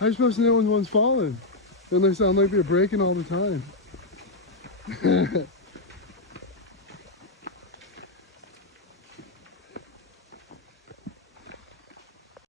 How are you supposed to know when one's falling? Unless they're breaking all the time.